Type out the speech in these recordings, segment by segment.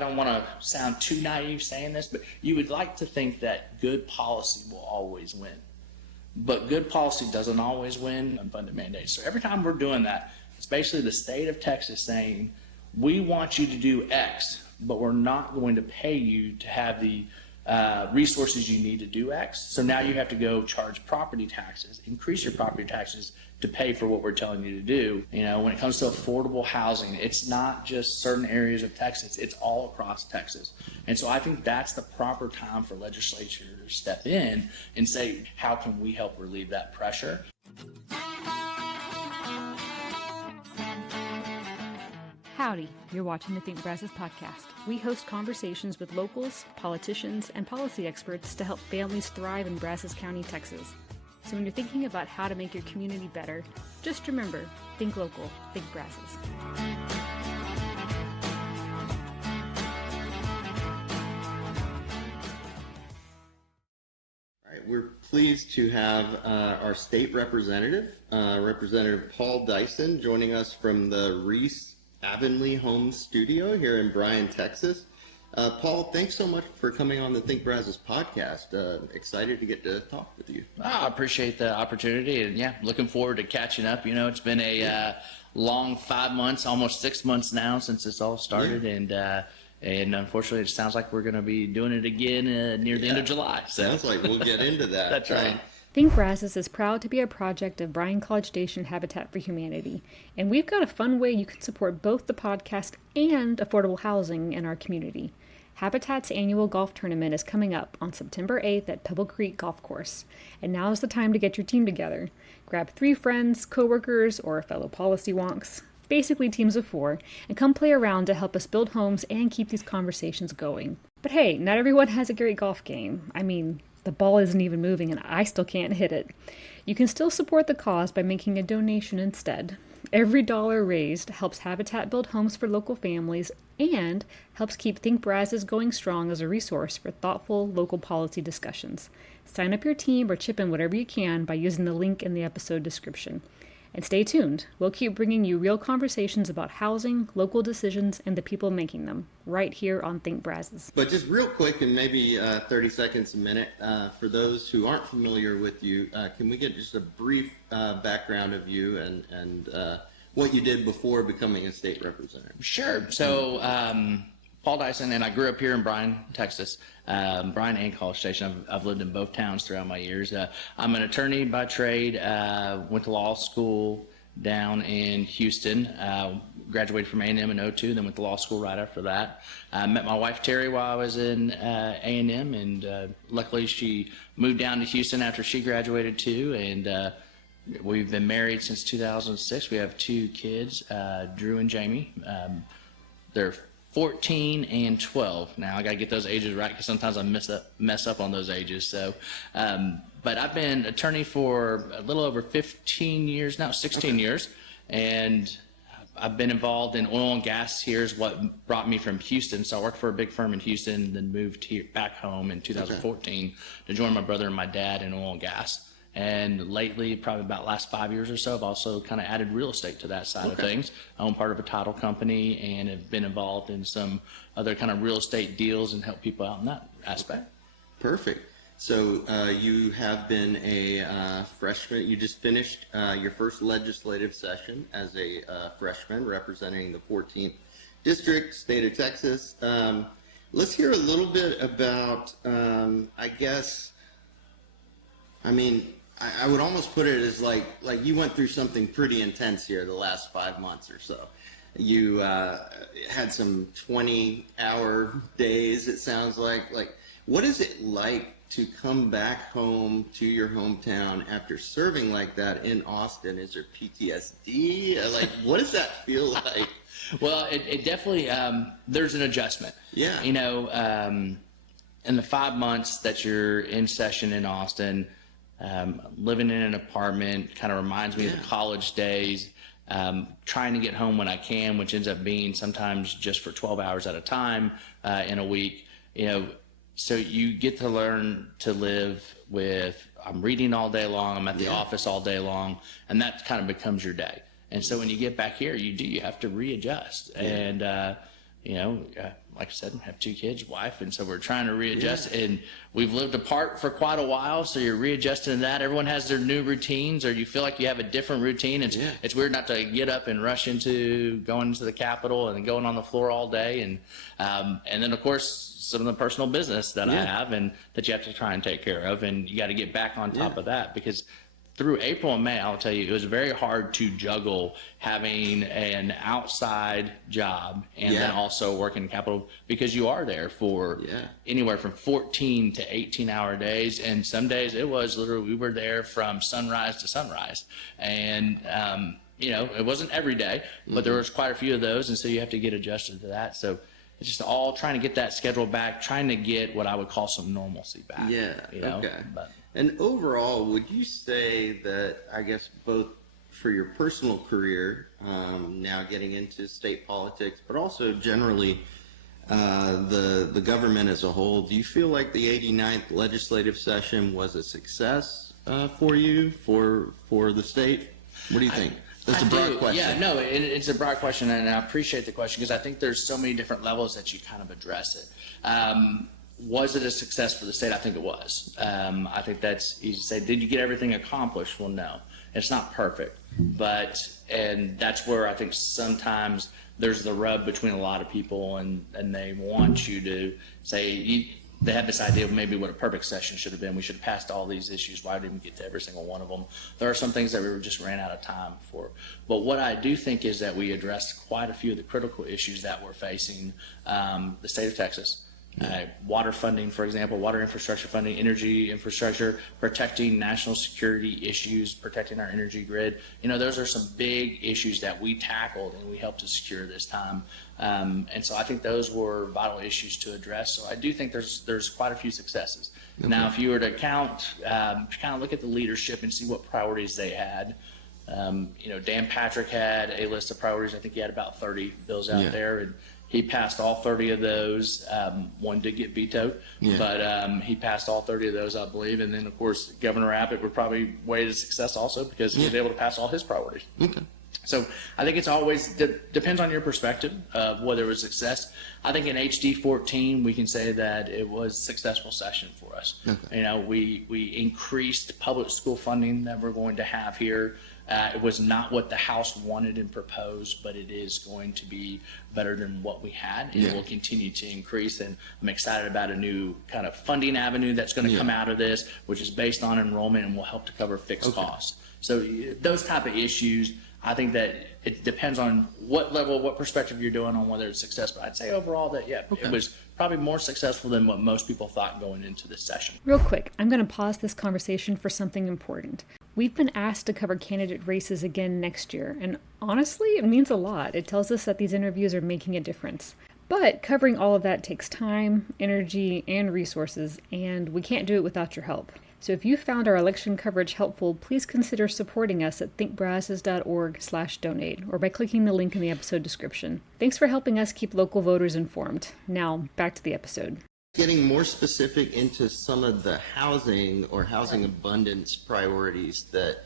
don't want to sound too naive saying this, but you would like to think that good policy will always win. But good policy doesn't always win unfunded mandates. So every time we're doing that, it's basically the state of Texas saying, we want you to do X, but we're not going to pay you to have the resources you need to do X. So now you have to go charge property taxes, increase your property taxes to pay for what we're telling you to do. You know, when it comes to affordable housing, it's not just certain areas of Texas, it's all across Texas. And so I think that's the proper time for legislature to step in and say, how can we help relieve that pressure? Howdy, you're watching the Think Brazos Podcast. We host conversations with locals, politicians, and policy experts to help families thrive in Brazos County, Texas. So when you're thinking about how to make your community better, just remember, think local, think Brazos. All right, we're pleased to have our state representative, Representative Paul Dyson, joining us from the Reese Avonley Homes Studio here in Bryan, Texas. Paul, thanks so much for coming on the Think Brazos podcast. Excited to get to talk with you. I appreciate the opportunity, and yeah, looking forward to catching up. You know, it's been a long 5 months, almost 6 months now since this all started, and unfortunately, it sounds like we're going to be doing it again near the end of July. So. Sounds like we'll get into that. That's right. Think Brazos is proud to be a project of Bryan College Station Habitat for Humanity, and we've got a fun way you can support both the podcast and affordable housing in our community. Habitat's annual golf tournament is coming up on September 8th at Pebble Creek Golf Course, and now is the time to get your team together. Grab 3 friends, coworkers, or fellow policy wonks, basically teams of 4, and come play around to help us build homes and keep these conversations going. But hey, not everyone has a great golf game. I mean, the ball isn't even moving and I still can't hit it. You can still support the cause by making a donation instead. Every dollar raised helps Habitat build homes for local families and helps keep Think Brazos going strong as a resource for thoughtful local policy discussions. Sign up your team or chip in whatever you can by using the link in the episode description. And stay tuned. We'll keep bringing you real conversations about housing, local decisions, and the people making them, right here on Think Brazos. But just real quick, and maybe 30 seconds a minute, for those who aren't familiar with you, can we get just a brief background of you and what you did before becoming a state representative? Sure. So, Paul Dyson, and I grew up here in Bryan, Texas. Bryan and College Station. I've lived in both towns throughout my years. I'm an attorney by trade. Went to law school down in Houston. Graduated from A&M in 2002, then went to law school right after that. Met my wife Terry while I was in A&M, and luckily she moved down to Houston after she graduated too. And we've been married since 2006. We have 2 kids, Drew and Jamie. They're 14 and 12. Now I got to get those ages right because sometimes I mess up on those ages. So, but I've been attorney for a little over 15 years now, 16 years, and I've been involved in oil and gas. Here's what brought me from Houston. So I worked for a big firm in Houston, then moved here back home in 2014 to join my brother and my dad in oil and gas. And lately, probably about the last 5 years or so, I've also kind of added real estate to that side of things. I own part of a title company and have been involved in some other kind of real estate deals and help people out in that aspect. Perfect. So you have been a freshman. You just finished your first legislative session as a freshman representing the 14th District, state of Texas. Let's hear a little bit about, I would almost put it as like you went through something pretty intense here the last 5 months or so. You had some 20-hour days, it sounds like. Like, what is it like to come back home to your hometown after serving like that in Austin? Is there PTSD? Like, what does that feel like? Well, it definitely, there's an adjustment. Yeah. You know, in the 5 months that you're in session in Austin, living in an apartment kind of reminds me of the college days, trying to get home when I can, which ends up being sometimes just for 12 hours at a time in a week. You know, so you get to learn to live with, I'm reading all day long, I'm at the office all day long, and that kind of becomes your day. And so when you get back here, you have to readjust. And like I said, have 2 kids, wife, and so we're trying to readjust. And we've lived apart for quite a while, so you're readjusting to that. Everyone has their new routines, or you feel like you have a different routine. It's weird not to get up and rush into going into the Capitol and going on the floor all day, and then of course some of the personal business that I have and that you have to try and take care of, and you got to get back on top of that, because through April and May, I'll tell you, it was very hard to juggle having an outside job and then also working in Capitol, because you are there for anywhere from 14 to 18-hour days. And some days it was literally, we were there from sunrise to sunrise. And, it wasn't every day, but there was quite a few of those. And so you have to get adjusted to that. So it's just all trying to get that schedule back, trying to get what I would call some normalcy back. Okay. And overall, would you say that, I guess, both for your personal career, now getting into state politics, but also generally the government as a whole, do you feel like the 89th legislative session was a success for you, for the state? What do you think? That's a broad question. Yeah, no, it's a broad question, and I appreciate the question, because I think there's so many different levels that you kind of address it. Was it a success for the state? I think it was. I think that's easy to say. Did you get everything accomplished? Well, no. It's not perfect. And that's where I think sometimes there's the rub between a lot of people, and they want you to say, they have this idea of maybe what a perfect session should have been. We should have passed all these issues. Why didn't we get to every single one of them? There are some things that we just ran out of time for. But what I do think is that we addressed quite a few of the critical issues that we're facing the state of Texas. Water funding, for example, water infrastructure funding, energy infrastructure, protecting national security issues, protecting our energy grid. Those are some big issues that we tackled and we helped to secure this time. And so I think those were vital issues to address. So I do think there's quite a few successes. Okay. Now, if you were to kind of look at the leadership and see what priorities they had, Dan Patrick had a list of priorities. I think he had about 30 bills out there, and he passed all 30 of those. One did get vetoed, but he passed all 30 of those, I believe. And then, of course, Governor Abbott would probably weigh a success also, because he was able to pass all his priorities. Okay. So I think it's always depends on your perspective of whether it was success. I think in HD 14 we can say that it was a successful session for us. Okay. We increased public school funding that we're going to have here. It was not what the House wanted and proposed, but it is going to be better than what we had, and it will continue to increase. And I'm excited about a new kind of funding avenue that's going to come out of this, which is based on enrollment and will help to cover fixed costs. So those type of issues, I think that it depends on what level, what perspective you're doing on whether it's successful. I'd say overall that, it was probably more successful than what most people thought going into this session. Real quick, I'm going to pause this conversation for something important. We've been asked to cover candidate races again next year, and honestly, it means a lot. It tells us that these interviews are making a difference. But covering all of that takes time, energy, and resources, and we can't do it without your help. So if you found our election coverage helpful, please consider supporting us at thinkbrazos.org/donate or by clicking the link in the episode description. Thanks for helping us keep local voters informed. Now, back to the episode. Getting more specific into some of the housing or housing abundance priorities that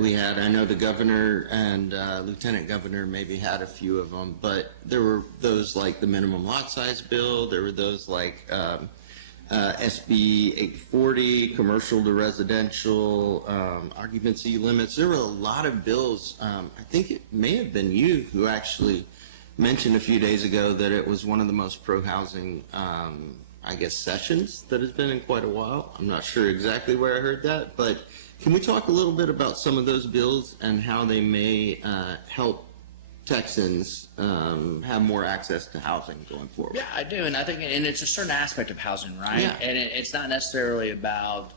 we had. I know the governor and lieutenant governor maybe had a few of them, but there were those like the minimum lot size bill. There were those like SB 840, commercial to residential, occupancy limits. There were a lot of bills. I think it may have been you who actually mentioned a few days ago that it was one of the most pro-housing, sessions that has been in quite a while. I'm not sure exactly where I heard that, but can we talk a little bit about some of those bills and how they may help Texans have more access to housing going forward? Yeah, I do, and I think, and it's a certain aspect of housing, right? Yeah. And it's not necessarily about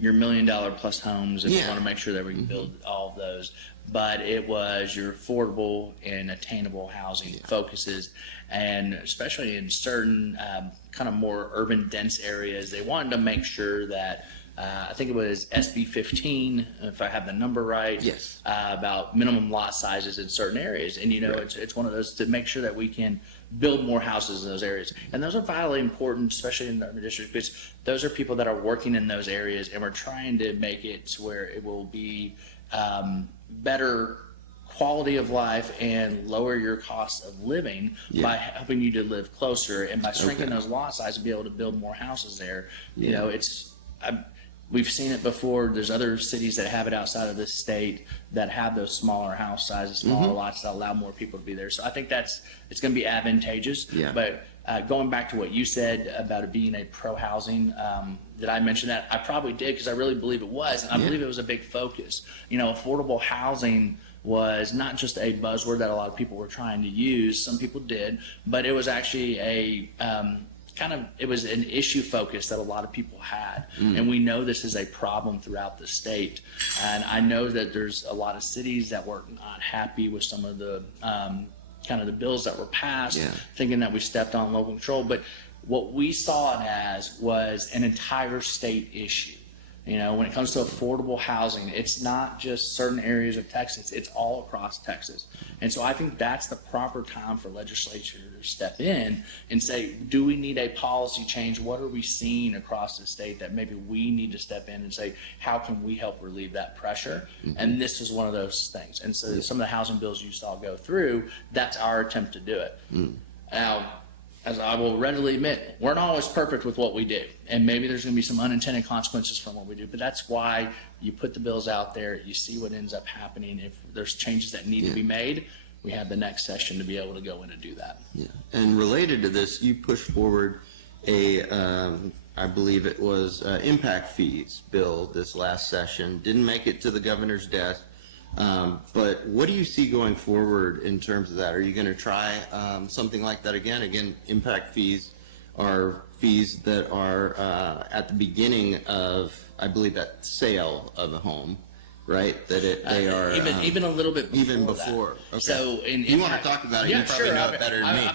your $1 million plus homes, and you want to make sure that we can build all of those, but it was your affordable and attainable housing focuses, and especially in certain kind of more urban dense areas, they wanted to make sure that I think it was SB 15, if I have the number right. Yes. About minimum lot sizes in certain areas, and it's one of those to make sure that we can build more houses in those areas, and those are vitally important, especially in the urban district, because those are people that are working in those areas, and we're trying to make it to where it will be better quality of life and lower your cost of living by helping you to live closer, and by shrinking those lot sizes to be able to build more houses there. You know, we've seen it before. There's other cities that have it outside of this state that have those smaller house sizes, smaller lots that allow more people to be there. So I think it's going to be advantageous. Yeah. But going back to what you said about it being a pro-housing, did I mention that? I probably did, because I really believe it was, and I believe it was a big focus. You know, affordable housing was not just a buzzword that a lot of people were trying to use. Some people did, but it was actually it was an issue focus that a lot of people had. And we know this is a problem throughout the state. And I know that there's a lot of cities that were not happy with some of the kind of the bills that were passed, thinking that we stepped on local control. But what we saw it as was an entire state issue. You know, when it comes to affordable housing, it's not just certain areas of Texas, it's all across Texas. And so I think that's the proper time for legislature to step in and say, do we need a policy change? What are we seeing across the state that maybe we need to step in and say, how can we help relieve that pressure? And this is one of those things. And so some of the housing bills you saw go through, that's our attempt to do it. Now, as I will readily admit, we're not always perfect with what we do. And maybe there's going to be some unintended consequences from what we do. But that's why you put the bills out there, you see what ends up happening. If there's changes that need to be made, we have the next session to be able to go in and do that. Yeah. And related to this, you pushed forward I believe it was impact fees bill this last session. Didn't make it to the governor's desk. But what do you see going forward in terms of that? Are you going to try something like that again? Again, impact fees are fees that are at the beginning of, I believe, that sale of a home, right? That they are even a little bit before even before. That. Okay. So you want to talk about it? You probably know it better than me.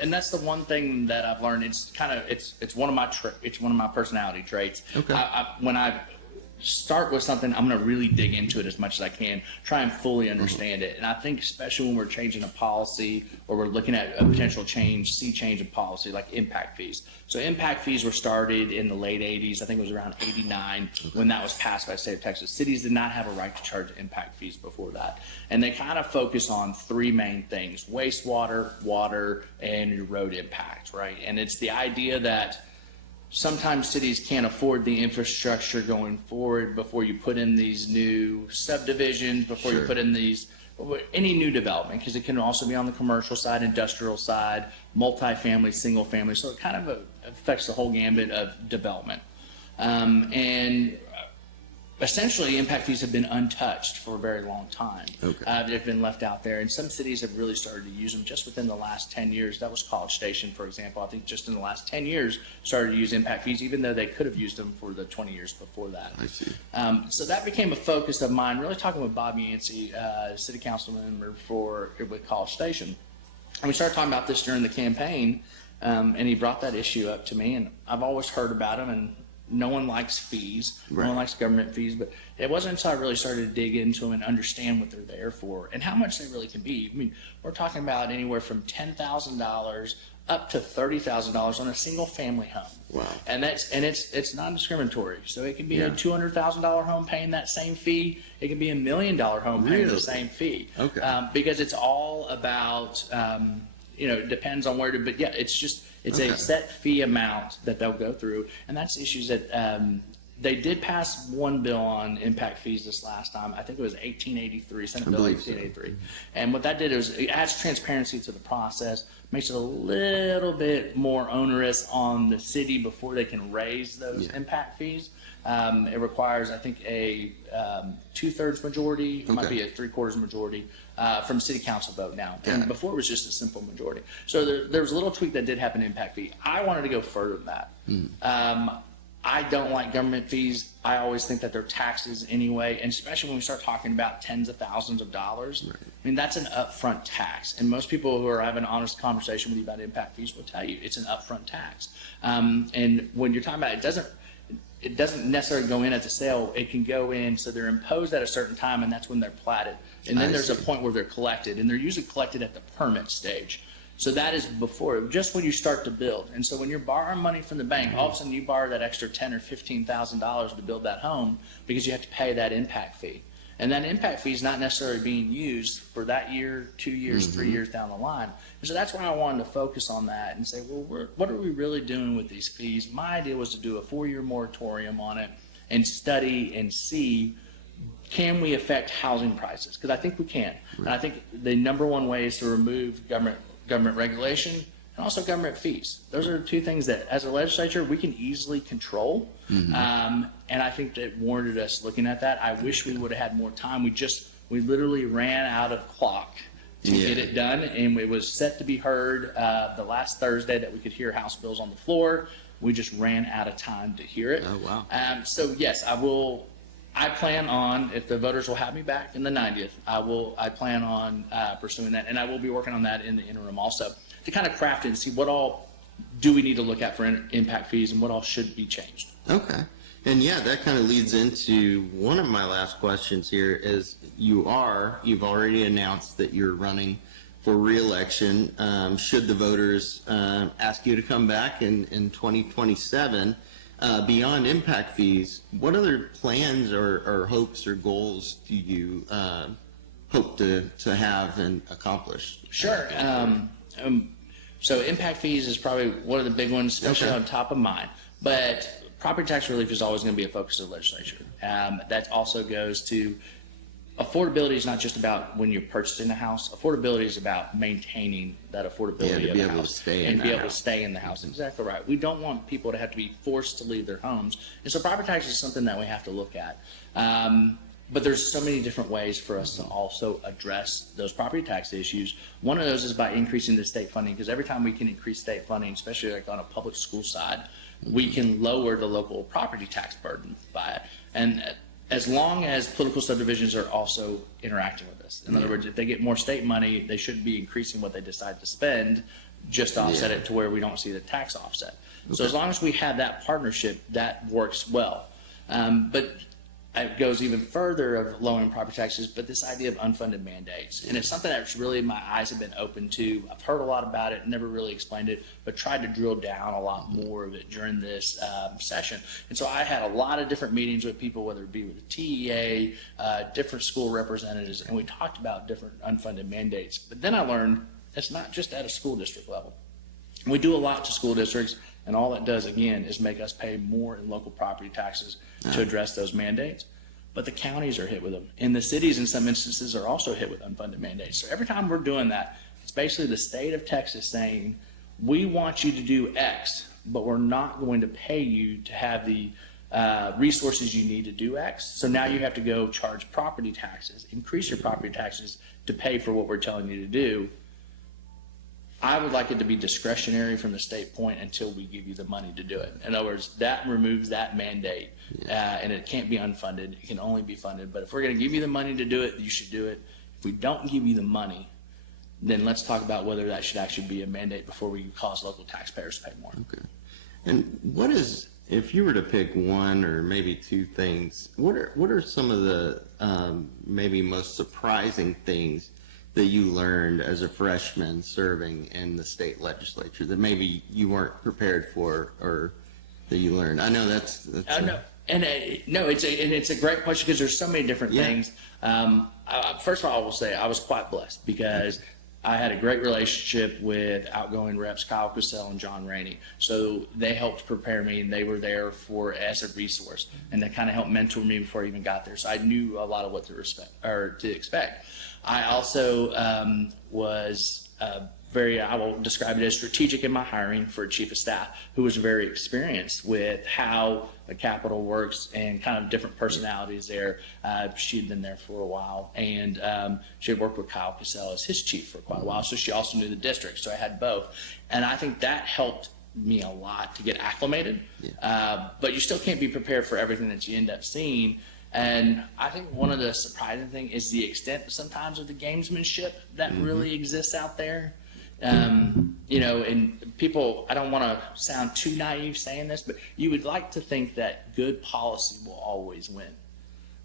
And that's the one thing that I've learned. It's kind of it's one of my personality traits. Okay. When I start with something, I'm going to really dig into it as much as I can, try and fully understand it. And I think especially when we're changing a policy or we're looking at a potential change of policy, like impact fees. So impact fees were started in the late 80s. I think it was around 89 when that was passed by the state of Texas. Cities did not have a right to charge impact fees before that. And they kind of focus on three main things: wastewater, water, and road impact, right? And it's the idea that sometimes cities can't afford the infrastructure going forward before you put in these new subdivisions, before you put in any new development, because it can also be on the commercial side, industrial side, multifamily, single family. So it kind of affects the whole gambit of development. And essentially, impact fees have been untouched for a very long time. Okay. They've been left out there, and some cities have really started to use them just within the last 10 years. That was College Station, for example. I think just in the last 10 years started to use impact fees, even though they could have used them for the 20 years before that. I see. So that became a focus of mine, really talking with Bob Yancey, city council member with College Station. And we started talking about this during the campaign, and he brought that issue up to me, and I've always heard about him, and no one likes fees. Right. No one likes government fees. But it wasn't until I really started to dig into them and understand what they're there for and how much they really can be. I mean, we're talking about anywhere from $10,000 up to $30,000 on a single family home. Wow. And it's non-discriminatory. So it can be a $200,000 home paying that same fee. It can be $1 million home paying the same fee. Okay. Because it's all about, it depends on where to, but yeah, it's a set fee amount that they'll go through, and that's issues that they did pass one bill on impact fees this last time. I think it was 1883, Senate Bill 1883. So. And what that did is it adds transparency to the process, makes it a little bit more onerous on the city before they can raise those impact fees. It requires, I think, a 2/3 majority, it might be a 3/4 majority from city council vote now. And before it was just a simple majority. So there was a little tweak that did happen to impact fee. I wanted to go further than that. I don't like government fees. I always think that they're taxes anyway, and especially when we start talking about tens of thousands of dollars. Right. I mean, that's an upfront tax, and most people who are having an honest conversation with you about impact fees will tell you it's an upfront tax. And when you're talking about it doesn't necessarily go in at the sale. It can go in, so they're imposed at a certain time, and that's when they're platted. And then there's a point where they're collected, and they're usually collected at the permit stage. So that is before, just when you start to build. And so when you're borrowing money from the bank, all of a sudden you borrow that extra $10,000 or $15,000 to build that home because you have to pay that impact fee. And that impact fee is not necessarily being used for that year, 2 years, 3 years down the line. And so that's why I wanted to focus on that and say, well, what are we really doing with these fees? My idea was to do a 4-year moratorium on it and study and see, can we affect housing prices? Because I think we can. And I think the number one way is to remove government regulation and also government fees. Those are 2 things that, as a legislature, we can easily control. And I think that warranted us looking at that. I wish we would have had more time. We literally ran out of clock to get it done, and it was set to be heard the last Thursday that we could hear House bills on the floor. We just ran out of time to hear it. Oh, wow. So yes, I plan on, if the voters will have me back in the 90th, I plan on pursuing that, and I will be working on that in the interim also to kind of craft it and see what all do we need to look at for impact fees and what all should be changed. Okay. And yeah, that kind of leads into one of my last questions here is you've already announced that you're running for re-election. Should the voters ask you to come back in 2027, beyond impact fees, what other plans or hopes or goals do you hope to have and accomplish? Sure. So impact fees is probably one of the big ones, especially on top of mind. But property tax relief is always going to be a focus of the legislature. That also goes to affordability is not just about when you're purchasing a house. Affordability is about maintaining that affordability of the house and be able to stay in the house. Exactly right. We don't want people to have to be forced to leave their homes. And so property tax is something that we have to look at. But there's so many different ways for us to also address those property tax issues. One of those is by increasing the state funding, because every time we can increase state funding, especially like on a public school side, we can lower the local property tax burden by it. And as long as political subdivisions are also interacting with us. In other words, if they get more state money, they should be increasing what they decide to spend just to offset it to where we don't see the tax offset. So as long as we have that partnership, that works well. But it goes even further of lowering property taxes, but this idea of unfunded mandates. And it's something that's really my eyes have been open to. I've heard a lot about it, never really explained it, but tried to drill down a lot more of it during this session. And so I had a lot of different meetings with people, whether it be with the TEA, different school representatives, and we talked about different unfunded mandates. But then I learned it's not just at a school district level. We do a lot to school districts, and all that does, again, is make us pay more in local property taxes to address those mandates. But the counties are hit with them. And the cities, in some instances, are also hit with unfunded mandates. So every time we're doing that, it's basically the state of Texas saying, we want you to do X, but we're not going to pay you to have the resources you need to do X. So now you have to go charge property taxes, increase your property taxes to pay for what we're telling you to do. I would like it to be discretionary from the state point until we give you the money to do it. In other words, that removes that mandate, and it can't be unfunded. It can only be funded. But if we're going to give you the money to do it, you should do it. If we don't give you the money, then let's talk about whether that should actually be a mandate before we cause local taxpayers to pay more. Okay. And what is, if you were to pick one or maybe 2 things, what are some of the maybe most surprising things that you learned as a freshman serving in the state legislature that maybe you weren't prepared for, or that you learned? I know that's no, it's a great question because there's so many different things. First of all, I will say I was quite blessed because I had a great relationship with outgoing reps Kyle Cassell and John Rainey. So they helped prepare me, and they were there as a resource, and they kind of helped mentor me before I even got there. So I knew a lot of what to expect. I also was I will describe it as strategic in my hiring for a chief of staff who was very experienced with how the Capitol works and kind of different personalities there. She had been there for a while, and she had worked with Kyle Cassell as his chief for quite a while, so she also knew the district, so I had both. And I think that helped me a lot to get acclimated, but you still can't be prepared for everything that you end up seeing. And I think one of the surprising things is the extent sometimes of the gamesmanship that really exists out there. And people, I don't want to sound too naive saying this, but you would like to think that good policy will always win.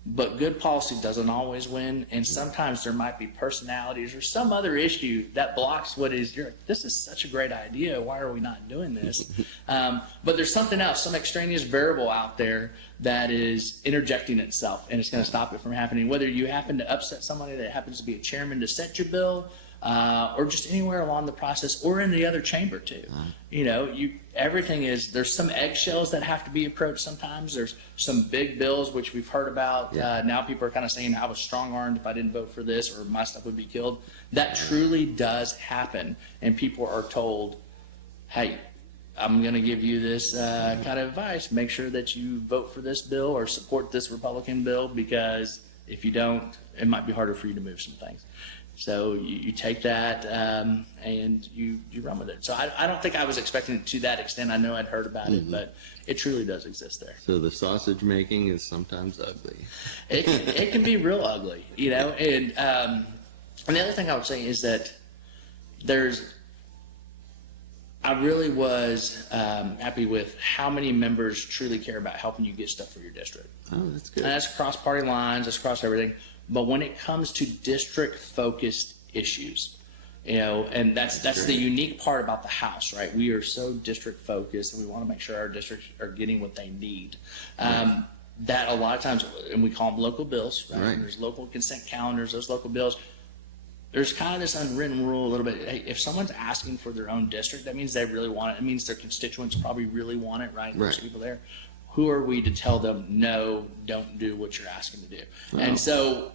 But good policy doesn't always win, and sometimes there might be personalities or some other issue that blocks what is. You're like, this is such a great idea. Why are we not doing this? But there's something else, some extraneous variable out there that is interjecting itself, and it's going to stop it from happening. Whether you happen to upset somebody that happens to be a chairman to set your bill, or just anywhere along the process, or in the other chamber too. You know, everything is, there's some eggshells that have to be approached sometimes. There's some big bills, which we've heard about. Now people are kind of saying, I was strong-armed if I didn't vote for this, or my stuff would be killed. That truly does happen, and people are told, hey, I'm going to give you this kind of advice. Make sure that you vote for this bill or support this Republican bill, because if you don't, it might be harder for you to move some things. So you take that and you run with it. So I don't think I was expecting it to that extent. I know I'd heard about it, but it truly does exist there. So the sausage making is sometimes ugly. It can be real ugly, you know. And the other thing I would say is that I really was happy with how many members truly care about helping you get stuff for your district. Oh, that's good. And that's across party lines, that's across everything. But when it comes to district-focused issues, you know, and that's the unique part about the House, right? We are so district-focused, and we want to make sure our districts are getting what they need. That a lot of times, and we call them local bills, right? Right. There's local consent calendars, those local bills. There's kind of this unwritten rule a little bit. Hey, if someone's asking for their own district, that means they really want it. It means their constituents probably really want it, right? There's people there. Who are we to tell them, no, don't do what you're asking to do? Wow.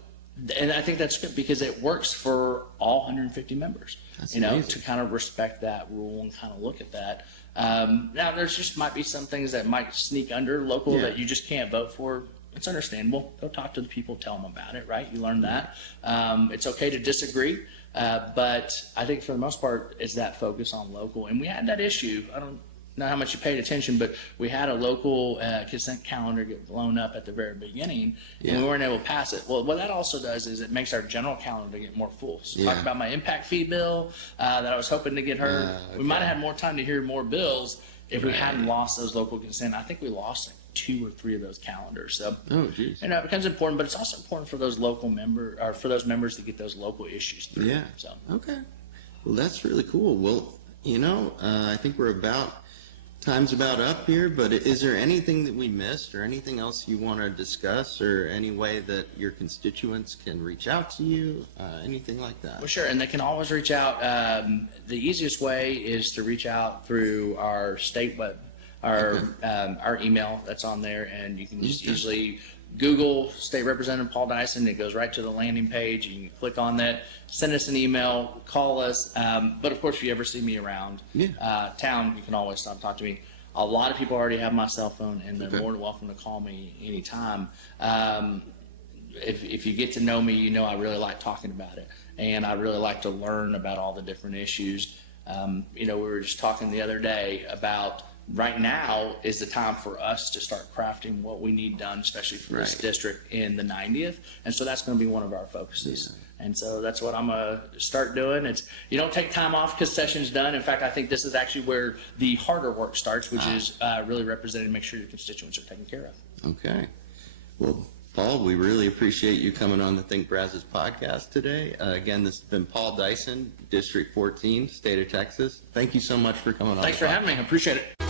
And I think that's good, because it works for all 150 members, that's amazing. To kind of respect that rule and kind of look at that. Now, there's just might be some things that might sneak under local that you just can't vote for. It's understandable. Go talk to the people, tell them about it, right? You learn that. It's okay to disagree, but I think for the most part, it's that focus on local. And we had that issue. I don't know how much you paid attention, but we had a local consent calendar get blown up at the very beginning, and we weren't able to pass it. Well, what that also does is it makes our general calendar get more full. So talk about my impact fee bill that I was hoping to get heard. We might have had more time to hear more bills if we hadn't lost those local consent. I think we lost like 2 or 3 of those calendars. So it becomes important, but it's also important for those local members to get those local issues through. Yeah. So okay. Well, that's really cool. Well, you know, I think time's about up here, but is there anything that we missed or anything else you want to discuss, or any way that your constituents can reach out to you, anything like that? Well, sure, and they can always reach out. The easiest way is to reach out through our state web, our email that's on there, and you can just easily Google State Representative Paul Dyson. It goes right to the landing page. You can click on that, send us an email, call us. But of course, if you ever see me around town, you can always stop and talk to me. A lot of people already have my cell phone, and they're more than welcome to call me anytime. If you get to know me, you know I really like talking about it, and I really like to learn about all the different issues. You know, we were just talking the other day about right now is the time for us to start crafting what we need done, especially for this district in the 90th. And so that's going to be one of our focuses. And so that's what I'm going to start doing. You don't take time off because session's done. In fact, I think this is actually where the harder work starts, which is really representing, make sure your constituents are taken care of. Okay. Well, Paul, we really appreciate you coming on the Think Brazos podcast today. Again, this has been Paul Dyson, District 14, State of Texas. Thank you so much for coming on. Thanks for having me. I appreciate it.